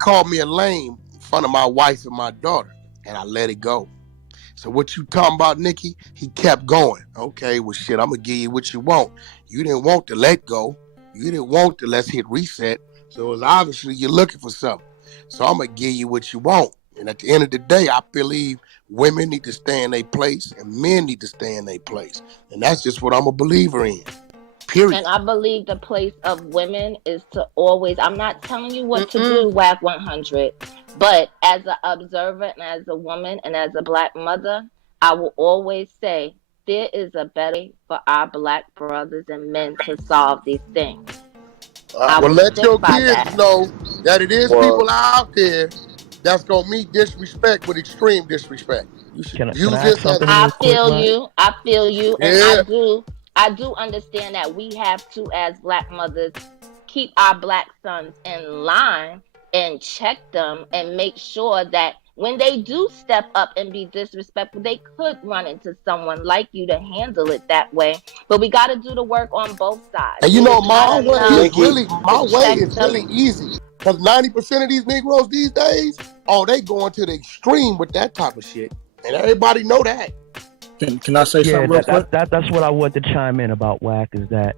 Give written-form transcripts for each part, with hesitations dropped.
called me a lame in front of my wife and my daughter, and I let it go. So what you talking about, Nikki? He kept going. Okay, well, shit, I'm going to give you what you want. You didn't want to let go. You didn't want to let's hit reset. So it's obviously you're looking for something. So I'm going to give you what you want. And at the end of the day, I believe women need to stay in their place and men need to stay in their place. And that's just what I'm a believer in. Period. And I believe the place of women is to always, I'm not telling you what to do, WAC 100, but as an observer and as a woman and as a black mother, I will always say there is a better way for our black brothers and men to solve these things. Well, let your kids know that it is people out there that's going to meet disrespect with extreme disrespect. You should use this as I feel you, and I do understand that we have to, as black mothers, keep our black sons in line and check them and make sure that when they do step up and be disrespectful, they could run into someone like you to handle it that way. But we got to do the work on both sides. And you know, my way is really easy. Because 90% of these Negroes these days, they going to the extreme with that type of shit. And everybody know that. Can I say something real quick? That's what I want to chime in about, WAC, is that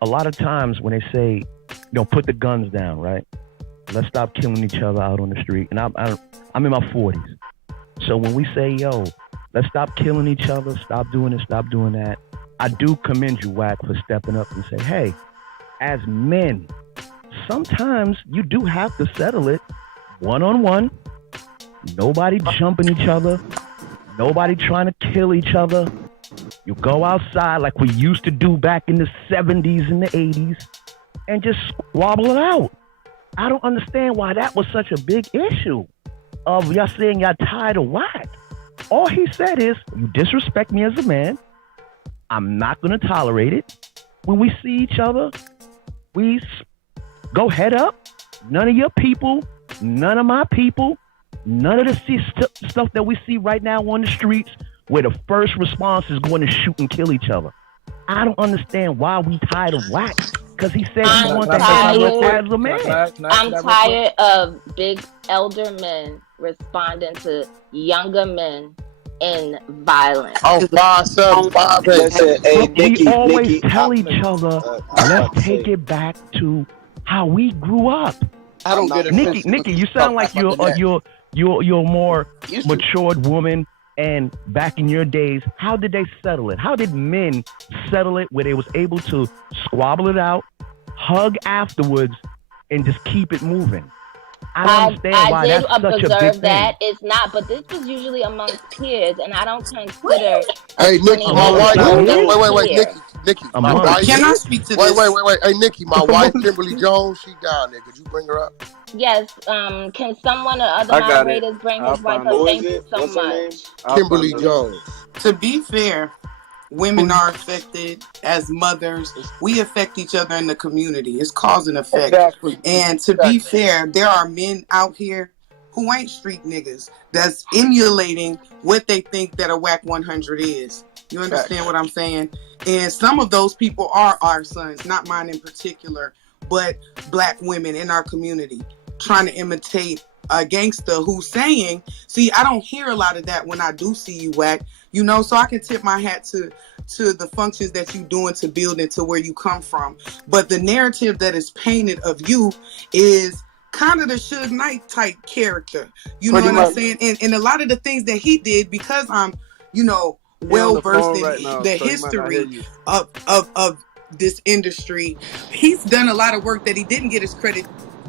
a lot of times when they say, put the guns down, right? Let's stop killing each other out on the street. And I'm in my 40s. So when we say, let's stop killing each other, stop doing this, stop doing that, I do commend you, WAC, for stepping up and say, hey, as men, sometimes you do have to settle it one-on-one. Nobody jumping each other. Nobody trying to kill each other. You go outside like we used to do back in the 70s and the 80s and just squabble it out. I don't understand why that was such a big issue of y'all saying y'all tired of WAC. All he said is, you disrespect me as a man. I'm not going to tolerate it. When we see each other, we go head up. None of your people, none of my people, none of the stuff that we see right now on the streets where the first response is going to shoot and kill each other. I don't understand why we tired of WAC. Because he said he wants to have as a man. I'm tired of big elder men responding to younger men in violence. We always tell each other, let's take it back to how we grew up. I don't get it. Nikki, you sound like you're a more matured woman. And back in your days, how did they settle it? How did men settle it where they was able to squabble it out, hug afterwards, and just keep it moving? I don't understand why that's such a big thing. I did observe that. It's not, but this was usually amongst peers, and I don't consider... Hey, Nikki, my wife... Wait, Nikki, my wife... Can I speak to this? Wait. Hey, Nikki, my wife, Kimberly Jones, she down there. Could you bring her up? Yes, can someone or other moderators bring his wife up? Thank you so much. Kimberly Jones. To be fair, women are affected as mothers. We affect each other in the community. It's cause and effect. Exactly. And to be fair, there are men out here who ain't street niggas that's emulating what they think that a WAC 100 is. You understand what I'm saying? And some of those people are our sons, not mine in particular, but black women in our community trying to imitate a gangster who's saying, see, I don't hear a lot of that when I do see you, WAC, so I can tip my hat to the functions that you're doing to build into where you come from. But the narrative that is painted of you is kind of the Suge Knight type character. You know what I'm saying? And a lot of the things that he did, because I'm, well versed in the history of this industry, he's done a lot of work that he didn't get his credit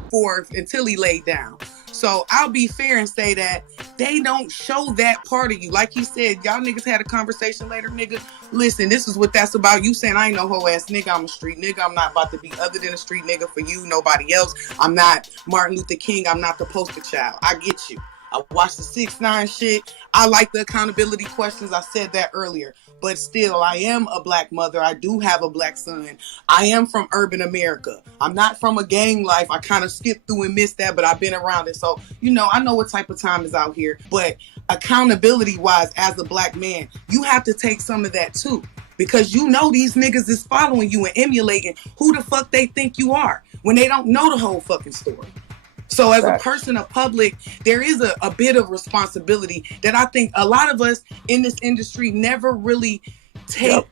for until he laid down. So I'll be fair and say that they don't show that part of you. Like he said, y'all niggas had a conversation later, nigga. Listen, this is what that's about. You saying I ain't no hoe ass nigga. I'm a street nigga. I'm not about to be other than a street nigga for you, nobody else. I'm not Martin Luther King. I'm not the poster child. I get you. I watched the 6ix9ine shit. I like the accountability questions. I said that earlier. But still, I am a black mother. I do have a black son. I am from urban America. I'm not from a gang life. I kind of skipped through and missed that, but I've been around it. So, I know what type of time is out here. But accountability-wise, as a black man, you have to take some of that too. Because these niggas is following you and emulating who the fuck they think you are when they don't know the whole fucking story. So as a person of public, there is a bit of responsibility that I think a lot of us in this industry never really take,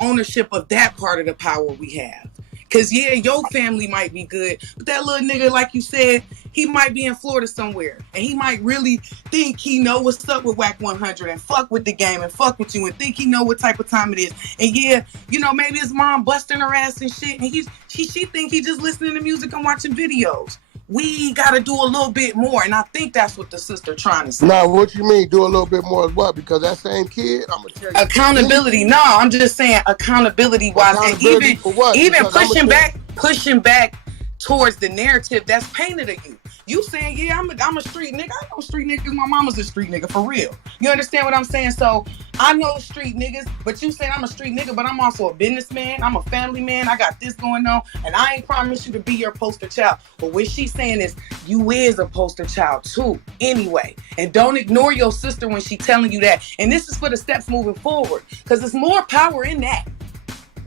ownership of that part of the power we have. Because, your family might be good, but that little nigga, like you said, he might be in Florida somewhere, and he might really think he know what's up with Whack 100 and fuck with the game and fuck with you and think he know what type of time it is. And maybe his mom busting her ass and shit, and she think he just listening to music and watching videos. We got to do a little bit more, and I think that's what the sister trying to say. Now, what you mean, do a little bit more as what? Because that same kid, I'm going to tell you. Accountability. No, I'm just saying accountability-wise. Accountability and for what? Even pushing back towards the narrative that's painted of you. You saying, I'm a street nigga. I know street niggas. My mama's a street nigga, for real. You understand what I'm saying? So, I know street niggas, but you saying I'm a street nigga, but I'm also a businessman. I'm a family man. I got this going on, and I ain't promised you to be your poster child. But what she's saying is, you is a poster child too, anyway. And don't ignore your sister when she telling you that. And this is for the steps moving forward, because there's more power in that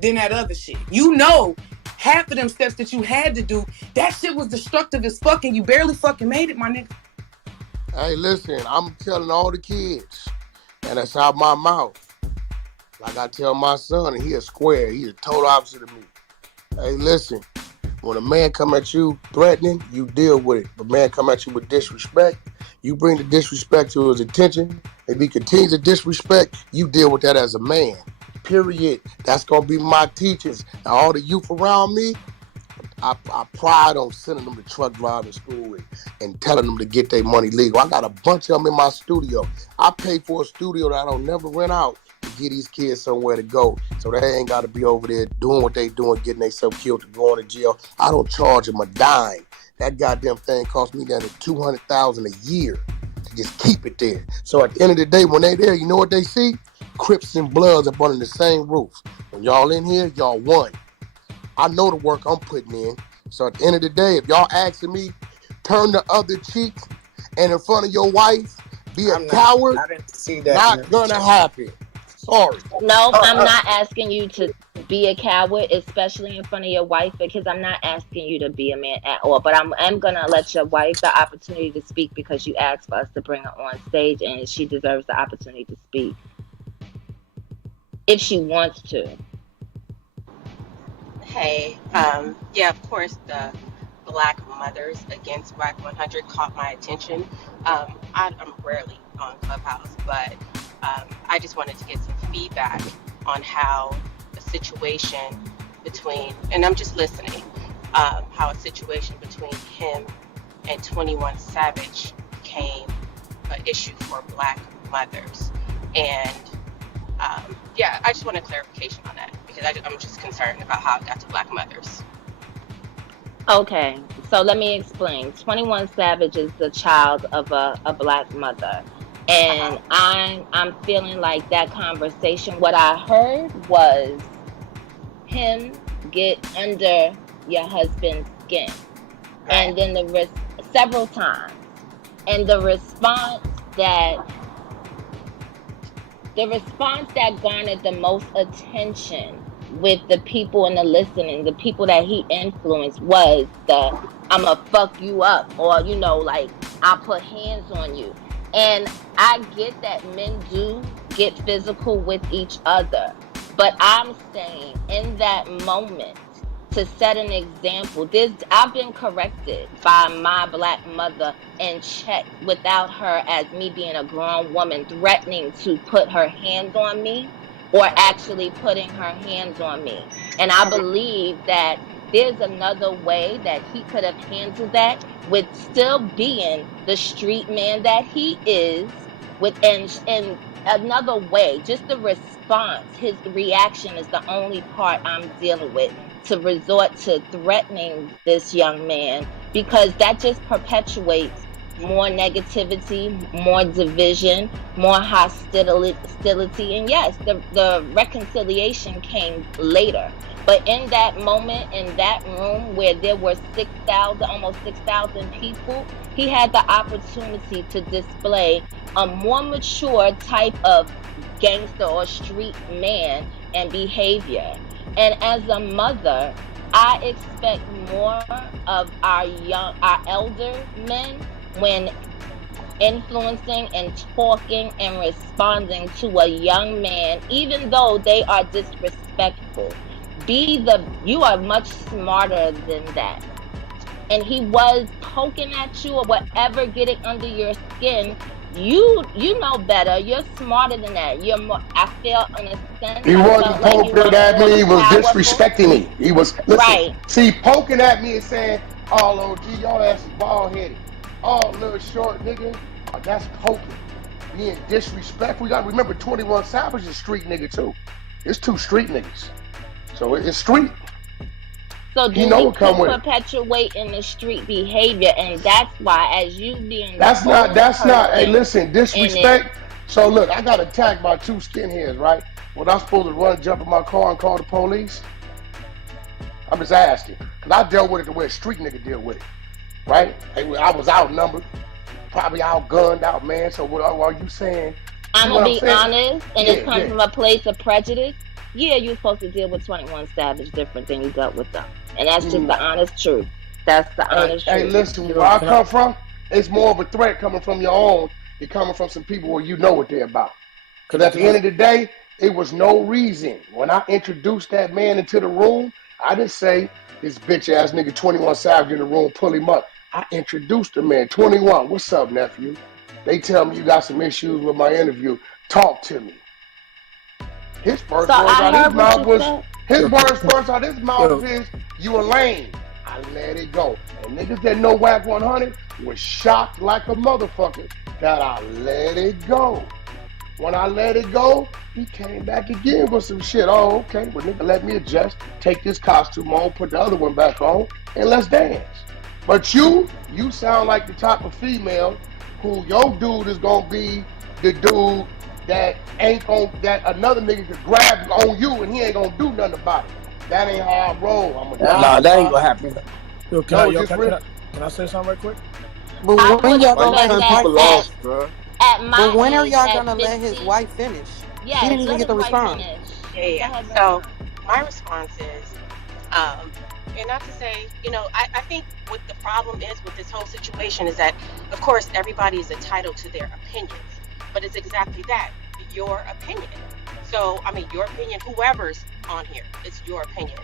than that other shit. Half of them steps that you had to do, that shit was destructive as fuck, and you barely fucking made it, my nigga. Hey, listen, I'm telling all the kids, and that's out my mouth. Like I tell my son, and he a square. He the total opposite of me. Hey, listen, when a man come at you threatening, you deal with it. But man come at you with disrespect, you bring the disrespect to his attention. If he continues to disrespect, you deal with that as a man. Period. That's going to be my teachers. Now, all the youth around me, I pride on sending them to truck driving school and telling them to get their money legal. I got a bunch of them in my studio. I pay for a studio that I don't never rent out to get these kids somewhere to go, so they ain't got to be over there doing what they doing, getting themselves killed to going to jail. I don't charge them a dime. That goddamn thing cost me down to $200,000 a year to just keep it there. So at the end of the day, when they there, you know what they see? Crips and Bloods up under the same roof. When y'all in here, y'all won. I know the work I'm putting in. So at the end of the day, if y'all asking me, turn the other cheek and in front of your wife, be a coward, I didn't see that. Not gonna happen. Sorry. No, I'm not asking you to be a coward, especially in front of your wife, because I'm not asking you to be a man at all. But I'm gonna let your wife the opportunity to speak because you asked for us to bring her on stage, and she deserves the opportunity to speak if she wants to. Hey, of course, the Black Mothers Against Whack 100 caught my attention. I'm rarely on Clubhouse, but I just wanted to get some feedback on how a situation between, and I'm just listening, how a situation between him and 21 Savage became an issue for Black mothers. And I just want a clarification on that, because I'm just concerned about how it got to Black mothers. Okay, so let me explain. 21 Savage is the child of a Black mother. And I'm feeling like that conversation, what I heard was him get under your husband's skin. Right. And then several times. And the response that garnered the most attention with the people in the listening, the people that he influenced, was the I'ma fuck you up, or like I'll put hands on you. And I get that men do get physical with each other, but I'm saying in that moment, to set an example, I've been corrected by my Black mother and checked without her, as me being a grown woman, threatening to put her hands on me or actually putting her hands on me. And I believe that there's another way that he could have handled that with still being the street man that he is, and another way. Just the response, his reaction is the only part I'm dealing with, to resort to threatening this young man, because that just perpetuates more negativity, more division, more hostility. And yes, the reconciliation came later. But in that moment, in that room where there were almost 6,000 people, he had the opportunity to display a more mature type of gangster or street man and behavior. And as a mother, I expect more of our elder men when influencing and talking and responding to a young man, even though they are disrespectful. You are much smarter than that. And he was poking at you or whatever, getting under your skin. You know better. You're smarter than that. You're more. I felt, in a sense, He I wasn't felt like you poking were at more me. He was powerful. disrespecting me. He was, listen, Right. see, poking at me and saying, "Oh, OG, your ass is bald headed. Oh, little short nigga." Oh, that's poking. Being disrespectful. You gotta remember, 21 Savage is street nigga too. It's two street niggas, so it's street. So He do know we what come keep with it. perpetuating the street behavior? And that's why, as you being the That's not. older That's not. Hey, person listen, in it, disrespect. So look, I got attacked by two skinheads, right? Was I supposed to run, jump in my car, and call the police? I'm just asking, cause I dealt with it the way a street nigga deal with it, right? Hey, I was outnumbered, probably outgunned, man. So what are you saying? I'm What gonna I'm be saying? honest, and it's coming Yeah. from a place of prejudice. Yeah, you're supposed to deal with 21 Savage different than you dealt with them, and that's just the honest truth. That's the honest Hey, truth. listen, where I come from, it's more of a threat coming from your own than coming from some people where you know what they're about. Because at the end of the day, it was no reason. When I introduced that man into the room, I didn't say, this bitch ass nigga 21 Savage in the room, pull him up. I introduced the man, 21, what's up, nephew? They tell me you got some issues with my interview. Talk to me. His first So words I out his heard what mouth you was, said. his words first out his mouth is, you a lame. I let it go. And niggas that know Whack 100 was shocked like a motherfucker that I let it go. When I let it go, he came back again with some shit. Oh, okay. Well, nigga, let me adjust. Take this costume on, put the other one back on, and let's dance. But you sound like the type of female who your dude is gonna be the dude that ain't gonna, that another nigga could grab on you and he ain't gonna do nothing about it. That ain't how I roll. I'm a Nah, that ain't guy. gonna happen. Yo, No, just real. can I say something right quick? I But when would y'all Why you gonna let expect his cutting that wife people finish? off, bro? at But my when are age, y'all at gonna let his 50. wife finish? She Yes, didn't even let get his to wife respond. finish. Go Yeah. ahead, So Raven. my response is, and not to say, I think what the problem is with this whole situation is that, of course, everybody is entitled to their opinions, but it's exactly that, your opinion. So, I mean, your opinion, whoever's on here, it's your opinion.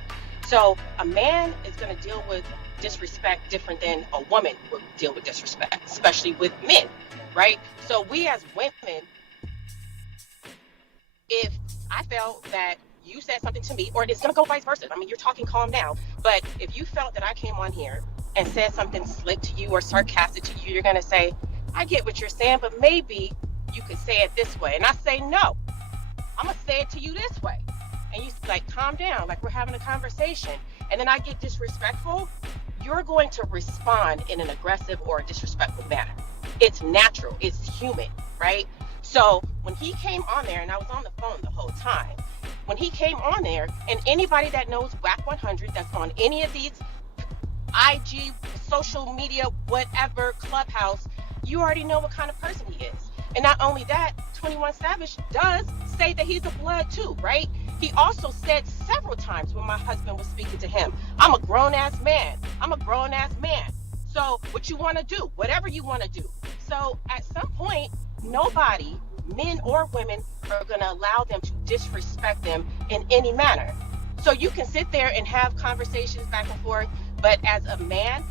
So a man is going to deal with disrespect different than a woman would deal with disrespect, especially with men, right? So we as women, if I felt that you said something to me, or it's going to go vice versa. I mean, you're talking calm now, but if you felt that I came on here and said something slick to you or sarcastic to you, you're going to say, I get what you're saying, but maybe you could say it this way. And I say, no, I'm going to say it to you this way. And you like, calm down, like we're having a conversation. And then I get disrespectful. You're going to respond in an aggressive or a disrespectful manner. It's natural. It's human, right? So when he came on there, and I was on the phone the whole time, when he came on there, and anybody that knows Whack 100 that's on any of these IG, social media, whatever, Clubhouse, you already know what kind of person he is. And not only that, 21 Savage does say that he's a blood too, right? He also said several times when my husband was speaking to him, I'm a grown-ass man. I'm a grown-ass man. So what you want to do, whatever you want to do. So at some point, nobody, men or women, are going to allow them to disrespect them in any manner. So you can sit there and have conversations back and forth, but as a man,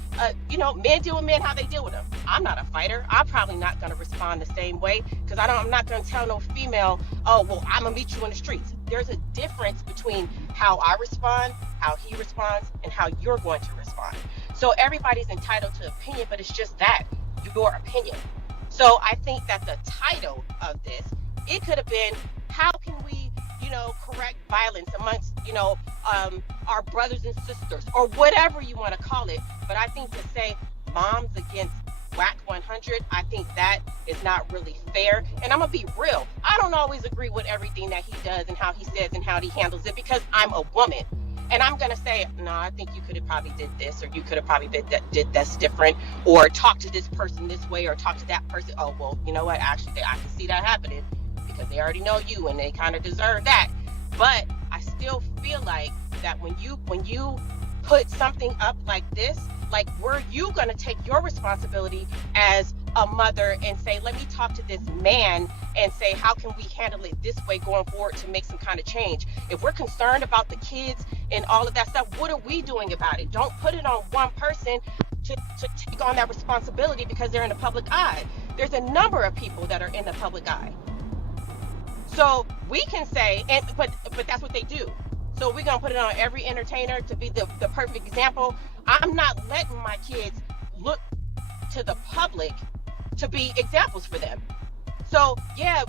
men deal with men how they deal with them. I'm not a fighter. I'm probably not going to respond the same way because I'm not going to tell no female, oh, well, I'm going to meet you in the streets. There's a difference between how I respond, how he responds, and how you're going to respond. So everybody's entitled to opinion, but it's just that, your opinion. So I think that the title of this, it could have been, how can we, correct violence amongst, our brothers and sisters, or whatever you want to call it. But I think to say moms against Whack 100, I think that is not really fair. And I'm going to be real. I don't always agree with everything that he does and how he says and how he handles it because I'm a woman. And I'm going to say, no, I think you could have probably did this, or you could have probably did this different, or talk to this person this way, or talk to that person. Oh, well, you know what? Actually, I can see that happening because they already know you and they kind of deserve that. But I still feel like that when you put something up like this, like, were you going to take your responsibility as a mother and say, let me talk to this man and say, how can we handle it this way going forward to make some kind of change? If we're concerned about the kids and all of that stuff, what are we doing about it? Don't put it on one person to take on that responsibility because they're in the public eye. There's a number of people that are in the public eye. So we can say, but that's what they do. So we're going to put it on every entertainer to be the perfect example. I'm not letting my kids look to the public to be examples for them. So yeah,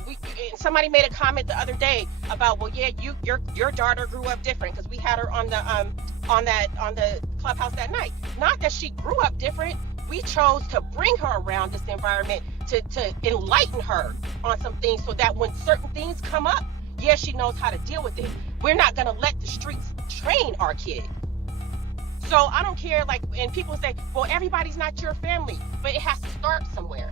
somebody made a comment the other day about, well, yeah, your daughter grew up different because we had her on the Clubhouse that night. Not that she grew up different. We chose to bring her around this environment to enlighten her on some things so that when certain things come up, yeah, she knows how to deal with it. We're not going to let the streets train our kid. So I don't care, like, and people say, well, everybody's not your family, but it has to start somewhere.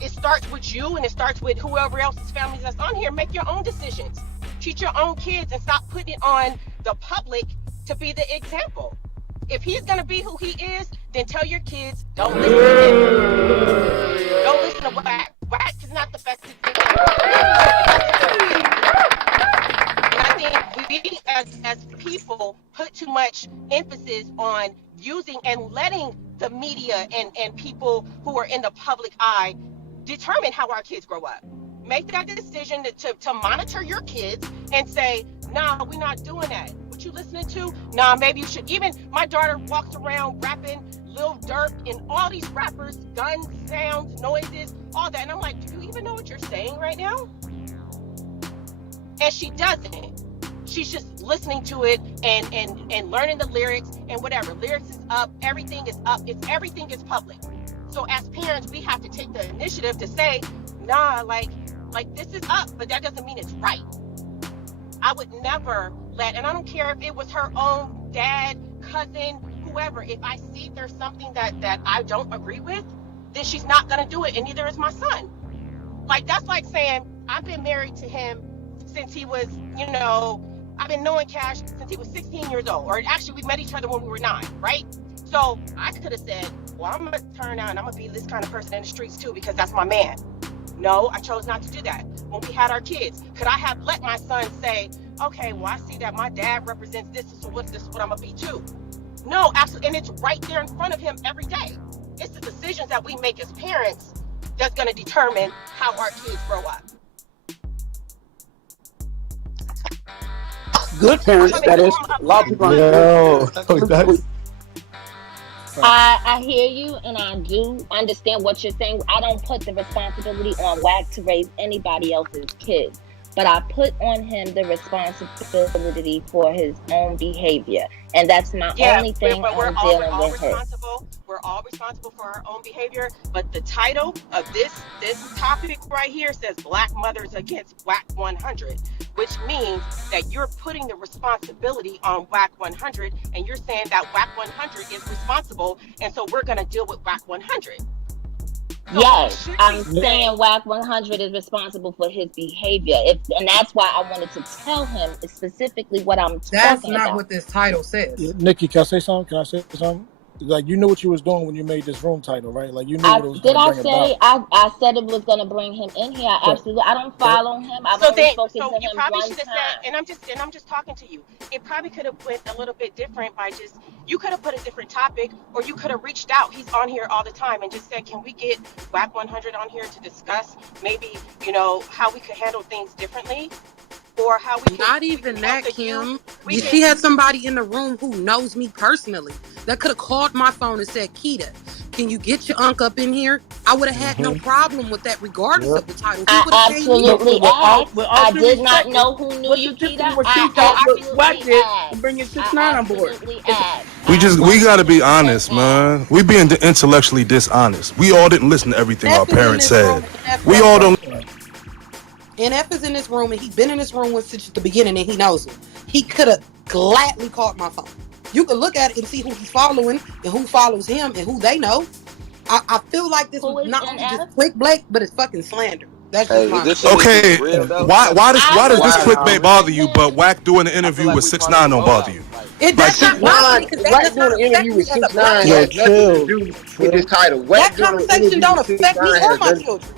It starts with you and it starts with whoever else's families that's on here. Make your own decisions. Teach your own kids and stop putting it on the public to be the example. If he's going to be who he is, then tell your kids, don't listen to him. Don't listen to Wack. Wack is not the best example. And I think we as people put too much emphasis on using and letting the media and people who are in the public eye determine how our kids grow up. Make that decision to monitor your kids and say, nah, we're not doing that. What you listening to? Nah, maybe you should. Even my daughter walks around rapping Lil Durk and all these rappers, guns, sounds, noises, all that. And I'm like, do you even know what you're saying right now? And she doesn't. She's just listening to it and learning the lyrics and whatever. Lyrics is up. Everything is up. Everything is public. So as parents, we have to take the initiative to say, nah, like this is up, but that doesn't mean it's right. I would never and I don't care if it was her own dad, cousin, whoever. If I see there's something that I don't agree with, then she's not going to do it, and neither is my son. Like, that's like saying, I've been married to him since he was, I've been knowing Cash since he was 16 years old. Or actually, we met each other when we were 9, right? So I could have said, well, I'm going to turn out and I'm going to be this kind of person in the streets too because that's my man. No, I chose not to do that. When we had our kids, could I have let my son say, okay, well, I see that my dad represents this, so what's what I'm going to be too? No, absolutely. And it's right there in front of him every day. It's the decisions that we make as parents that's going to determine how our kids grow up. Good parents, that is. A lot of people I hear you, and I do understand what you're saying. I don't put the responsibility on Wack to raise anybody else's kids, but I put on him the responsibility for his own behavior, and that's my only thing I'm dealing with her. We're all responsible for our own behavior, but the title of this topic right here says Black Mothers Against Wack 100, which means that you're putting the responsibility on Wack 100, and you're saying that Wack 100 is responsible, and so we're going to deal with Wack 100. So yes, I'm saying Wack 100 is responsible for his behavior, and that's why I wanted to tell him specifically what I'm talking about. That's not what this title says. Nikki, can I say something? Like, you knew what you was doing when you made this room title, right? Like, you knew what it was going to bring about. I said it was going to bring him in here. I don't follow him. I've only spoken to him one time. And I'm just talking to you. It probably could have went a little bit different by you could have put a different topic, or you could have reached out. He's on here all the time and just said, can we get Wack 100 on here to discuss maybe, how we could handle things differently? Or how we not even that, Kim. She had somebody in the room who knows me personally that could have called my phone and said, Keita, can you get your unk up in here? I would have had no problem with that regardless of the title. I absolutely asked. I did not know who knew you, Keita. Wack did bringing 6ix9ine on board. We got to be honest, man. We being intellectually dishonest. We all didn't listen to everything our parents said. We all don't. And F is in this room, and he's been in this room since the beginning, and he knows it. He could have gladly called my phone. You can look at it and see who he's following and who follows him and who they know. I feel like this was not only just clickbait, but it's fucking slander. That's just okay. Why does this clickbait bother you, but Wack doing an interview with 6ix9ine don't bother you? That's not possible because that does not affect me as a black Yo, woman. chill. With this title. That conversation don't affect me or my children.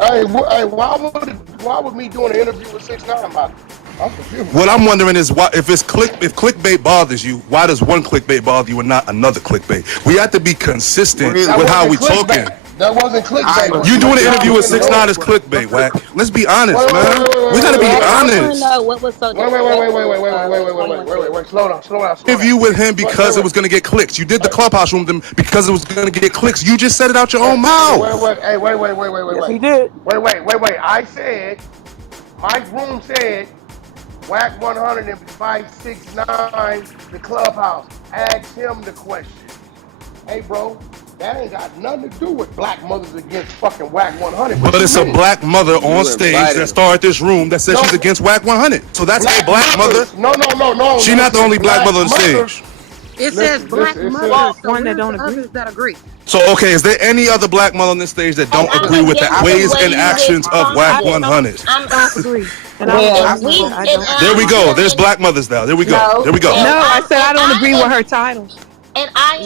Hey, why would me doing an interview with 6ix9ine about it? I'm confused. What I'm wondering is why, if clickbait bothers you, why does one clickbait bother you and not another clickbait? We have to be consistent with how we talking. That wasn't clickbait. You doing an interview with 6ix9ine is clickbait, Wack. Let's be honest, man. We gotta be honest. I what was so Wait. Slow down. Interview with him because it was gonna get clicks. You did the Clubhouse room because it was gonna get clicks. You just said it out your own mouth. Wait. Yes, he did. Wait. I said, Mike Room said, Whack 100 invite 6ix9ine the Clubhouse. Ask him the question. Hey, bro, that ain't got nothing to do with black mothers against fucking Whack 100. But it's a black mother on stage that started this room that says she's against Whack 100. So that's a black mother. No. She's not the only black mother on stage. It says black mothers, one that don't agree. Others that agree. So, okay, is there any other black mother on this stage that don't agree with the ways and actions of Whack 100? I agree. There we go. There's black mothers now. There we go. No, I said I don't agree with her title. And I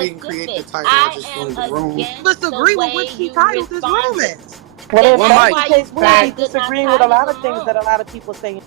didn't create the title. I just joined the room. Disagree with what she titled this room as. Well, if that's the case, we disagree with a lot of things that a lot of people say.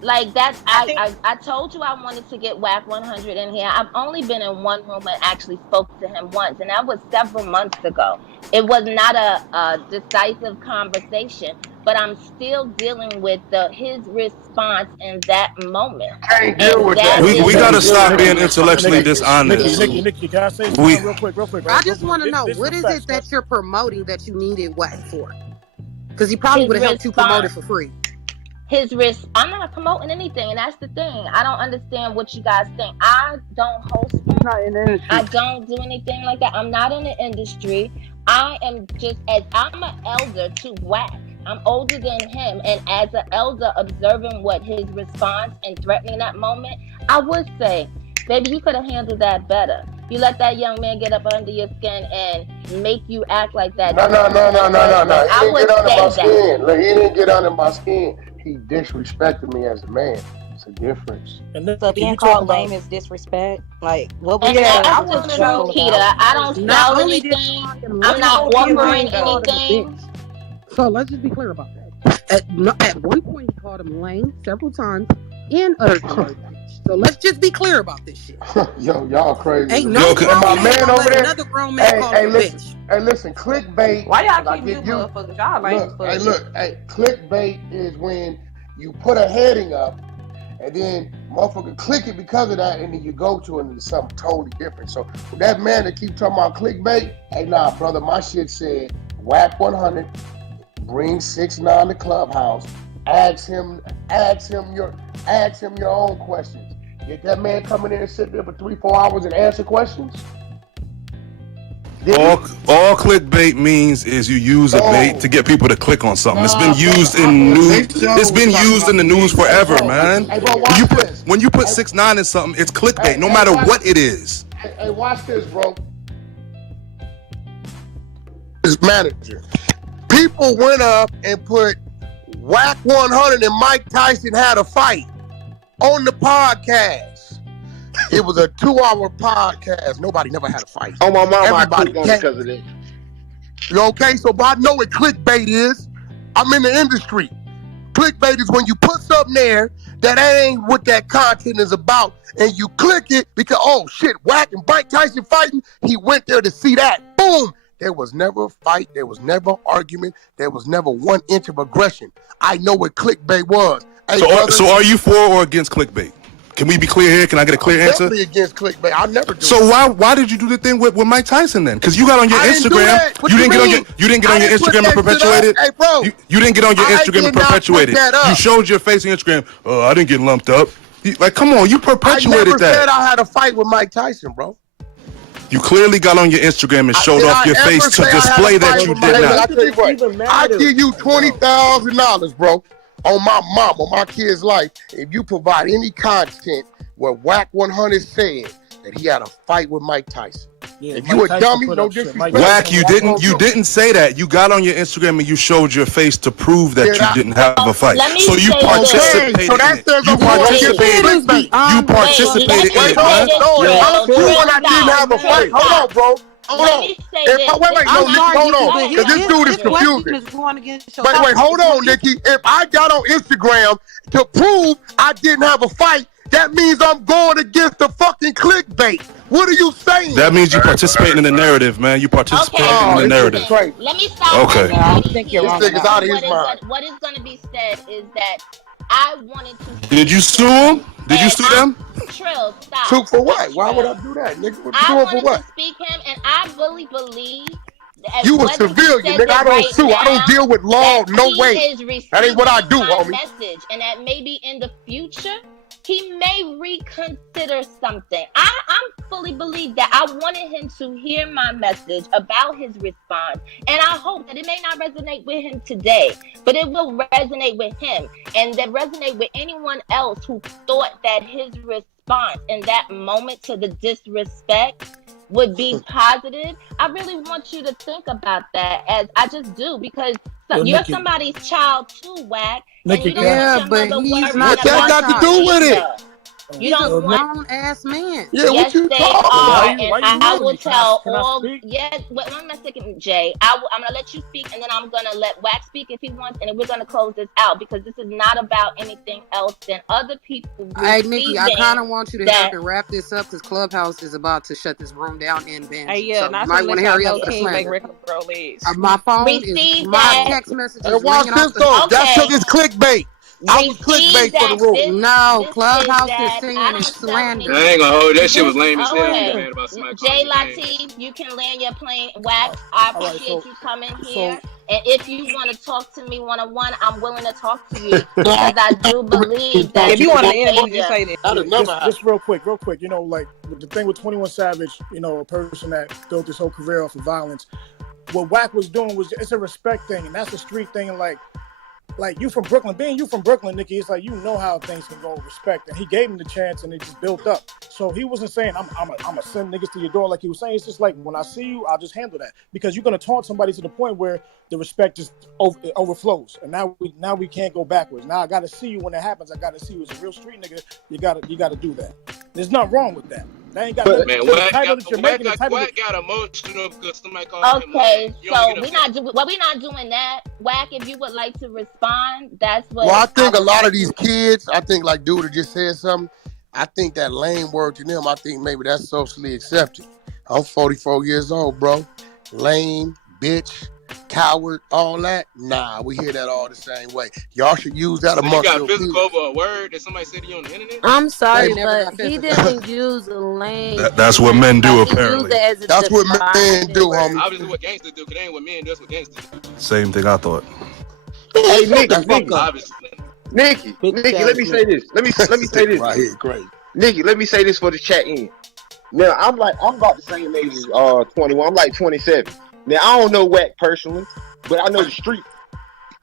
Like that's I told you I wanted to get Whack 100 in here. I've only been in one room and actually spoke to him once, and that was several months ago. It was not a decisive conversation, but I'm still dealing with his response in that moment. Can't deal with that. We gotta stop being intellectually dishonest. Nikki, can I say something real quick? I just want to know, what is it that you're promoting that you needed Whack for? Because he probably would have helped you promote it for free. I'm not promoting anything, and that's the thing. I don't understand what you guys think. I don't host rooms. I don't do anything like that. I'm not in the industry. I am just I'm an elder to Whack. I'm older than him, and as an elder observing what his response and threatening that moment, I would say, baby, you could have handled that better. You let that young man get up under your skin and make you act like that. No. He didn't get under my skin. He disrespected me as a man. It's a difference. And so being called lame is disrespect. Like what we I want to know, Keita. I don't sell anything. I'm not offering anything. So let's just be clear about that. At one point, he called him lame several times in other times. So let's just be clear about this shit. Yo, y'all crazy. Ain't no my man over there. Another grown man call him bitch. Hey, listen, clickbait. Why y'all keep you motherfuckers? Y'all Look, clickbait is when you put a heading up and then motherfucker click it because of that, and then you go to it and it's something totally different. So that man that keep talking about clickbait, hey, nah, brother, my shit said Whack 100, bring 6ix9ine to Clubhouse, ask him your own questions. Get that man come in there and sit there for 3-4 hours and answer questions. All clickbait means is you use a bait to get people to click on something. It's been used in news. It's been used in the news forever, man. When you put 6ix9ine in something, it's clickbait, no matter what it is. Hey, watch this, bro. His manager. People went up and put Whack 100 and Mike Tyson had a fight on the podcast. It was a 2-hour podcast. Nobody never had a fight. Oh, my mom, everybody I because of this. Okay, so but I know what clickbait is. I'm in the industry. Clickbait is when you put something there that ain't what that content is about, and you click it because, oh shit, Whack and Mike Tyson fighting. He went there to see that. Boom. There was never a fight. There was never an argument. There was never 1 inch of aggression. I know what clickbait was. Hey, so are you for or against clickbait? Can we be clear here? Can I get a clear answer? Definitely against clickbait. I never do. So why did you do the thing with Mike Tyson then? Because you got on your Instagram. You didn't get on your Instagram and perpetuate it. Hey, bro. You didn't get on your Instagram and perpetuate it. You showed your face on Instagram. Oh, I didn't get lumped up. Like, come on, you perpetuated that. I never said I had a fight with Mike Tyson, bro. You clearly got on your Instagram and showed off your face to display that you did not. I give you $20,000, bro, on my mom, on my kid's life, if you provide any content where Whack 100 said that he had a fight with Mike Tyson. Yeah, if Mike you a Tyson dummy, put no up shit. disrespect. Whack, you That's what I'm didn't say that. You got on your Instagram and you showed your face to prove that you didn't have a fight. Let me So you say participated Okay, so in that it. says You I'm going against the participated. clickbait. You participated in Wait, it, hold man. on. If I'm true and I didn't stop. have a Trill, fight, hold stop. on, bro. Hold Let on. me say If this. wait, no, I'm Nikki, sorry, hold Nikki, on, but because this dude is his question confusing. is going against your Wait, hold topic. on, Nikki. If I got on Instagram to prove I didn't have a fight, that means I'm going against the fucking clickbait. What are you saying? That means you participating in the narrative, man. You participating in the this narrative. nigga crazy. Let me stop Okay. No, I everybody think here. you're This wrong on nigga's that out one. of his mind. What is going to be said is that I wanted to. Did you sue him? Did you sue them? Trill, stop. Sue for what? Stop, Why would I Trill. do that, nigga? What you I doing for wanted what? to speak him, and I really believe that You a whether he civilian, says nigga. I it don't right sue. I don't now, deal with law. that No he way. is That ain't what I do, receiving my homie. message, and that maybe in the future he may reconsider something. I'm fully believe that I wanted him to hear my message about his response, and I hope that it may not resonate with him today, but it will resonate with him, and that resonate with anyone else who thought that his response in that moment to the disrespect would be positive. I really want you to think about that, as I just do, because Yo, you're Nikki, somebody's child too, Whack, and Nikki, you don't can want Yeah, your but mother he's worried not What that your about got to you do child. with it? either. You He's a don't want. grown ass man. Yeah, what Yes, you they talking are, about? and why you I muting will me? tell Can I all. speak? Yes, wait 1 second, Jay. I'm gonna let you speak, and then I'm gonna let Wax speak if he wants, and then we're gonna close this out, because this is not about anything else than other people Hey, Nikki, I receiving kind of want you to hurry that. and wrap this up because Clubhouse is about to shut this room down and ban Hey, you. yeah, So and you I just might want to want let to y'all hurry up know for the King make slander. regular girl legs. My phone is, Receive my that. text message And is watch ringing off this the. though. That's Okay. because it's clickbait. I was Receive clickbait for the that. room. No, This is Clubhouse is that. I saying it's don't sell slander. I anything. ain't gonna hold that shit was This lame as hell. You okay. mad about somebody calling Jay you names? Latif, you can land your plane. Wax, I All right, appreciate you coming here. so And if you want to talk to me one-on-one, I'm willing to talk to you, because I do believe that If you the want to interview, just behavior. say that. That has never happened. just real quick, you know, like with the thing with 21 Savage, you know, a person that built his whole career off of violence. What Wack was doing was, it's a respect thing, and that's a street thing. And like you from Brooklyn, being you from Brooklyn, Nikki, it's like, you know how things can go with respect. And he gave him the chance, and it just built up. So he wasn't saying, I'm a send niggas to your door, like he was saying. It's just like, when I see you, I'll just handle that, because you're gonna taunt somebody to the point where the respect just overflows, and now we can't go backwards. Now I gotta see you when it happens. I gotta see you as a real street nigga. You gotta do that. There's nothing wrong with that. That ain't got nothing Man, to the title that you're making. The title Wack got emotional because somebody called him Okay, lame. You don't so get upset. we're not doing that. Wack, if you would like to respond, that's Well, what I I think a would lot like of these to. kids, I think like dude that just said something, I think that lame word to them, I think maybe that's socially accepted. I'm 44 years old, bro. Lame, bitch, coward, all that. Nah, we hear that all the same way. Y'all should use that So you amongst got your physical peers. over a word that somebody said to you on the internet? I'm Hey, sorry, Never but got he physical. didn't use a lane. That's what men do, He used apparently. it as a that's what men defining do, word. homie. Obviously, what gangsters do, because they ain't what men do, that's what gangsters do. Same thing I thought. Hey, Shut the fuck Nikki, up. Obviously. Nikki, Bitch let ass me say nigga. this. Let me This say nigga this, right here, crazy. Nikki. Let me say this for the chat in. Now I'm about the same age as 21. I'm like 27. Now I don't know Wack personally, but I know the street,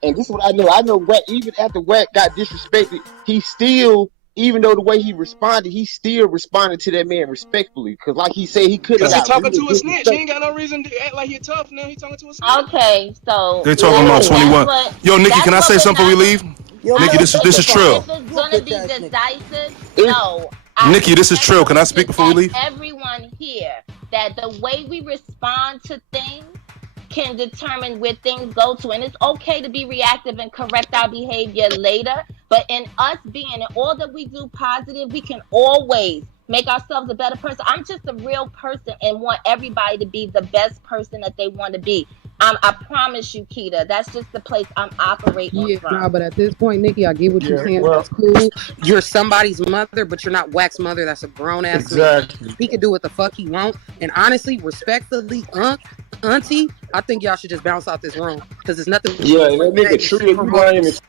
and this is what I know. I know Wack. Even after Wack got disrespected, he still, even though the way he responded, he still responded to that man respectfully. Because like he said, he could have Because he got talking really to a snitch. He disrespected. ain't got no reason to act like he tough now. He talking to a snitch. Okay, so They talking about 21. Yo, Nikki, that's can I what say we're something not before we gonna. leave? Yo, Nikki, man, this shut the is fuck Trill. up. If it's You a gonna bitch be ass nigga. decisive, It's no. I Nikki, this is Trill. Can I respectfully speak just before we ask leave? everyone here that the way we respond to things can determine where things go to. And it's okay to be reactive and correct our behavior later. But in us being in all that we do positive, we can always make ourselves a better person. I'm just a real person and want everybody to be the best person that they want to be. I promise you, Keita, that's just the place I'm operating Yeah, from. no, but at this point, Nikki, I get what you're Yeah, saying. well, That's cool. You're somebody's mother, but you're not Wack's mother. That's a grown ass man. exactly. He can do what the fuck he want. And honestly, respectfully, auntie, I think y'all should just bounce out this room because there's nothing yeah, and that nigga that is Trill, you promoting. lame as